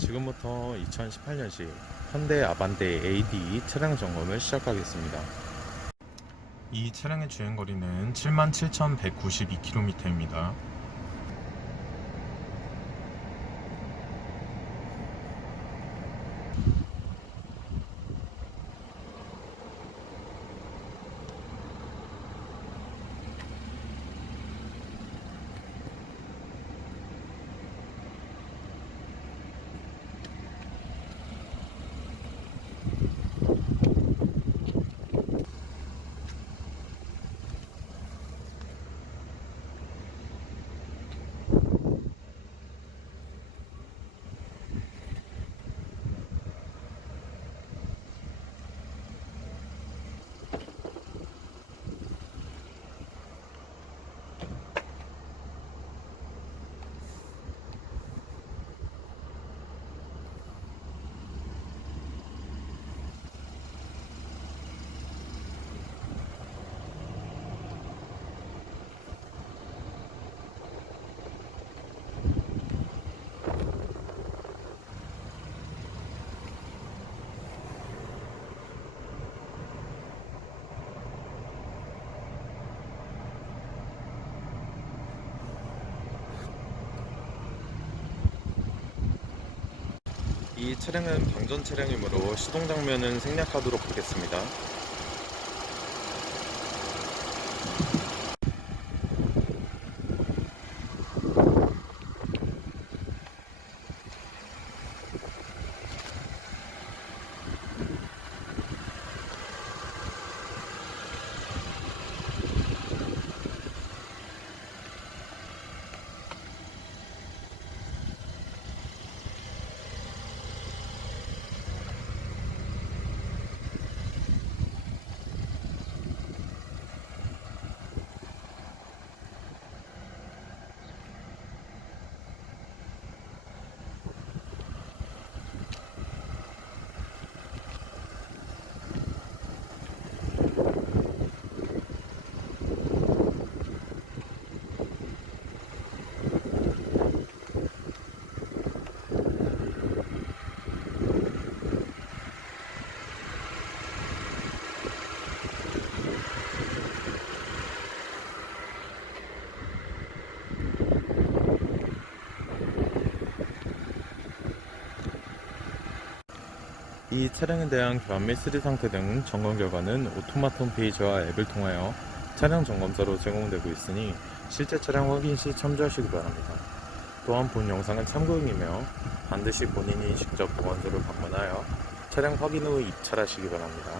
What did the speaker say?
지금부터 2018년식 현대 아반떼 AD 차량 점검을 시작하겠습니다. 이 차량의 주행거리는 77,192km입니다. 이 차량은 방전 차량이므로 시동 장면은 생략하도록 하겠습니다. 이 차량에 대한 교환 및 수리 상태 등 점검 결과는 오토마트 홈페이지와 앱을 통하여 차량 점검서로 제공되고 있으니 실제 차량 확인 시 참조하시기 바랍니다. 또한 본 영상은 참고용이며 반드시 본인이 직접 보건소를 방문하여 차량 확인 후 입찰하시기 바랍니다.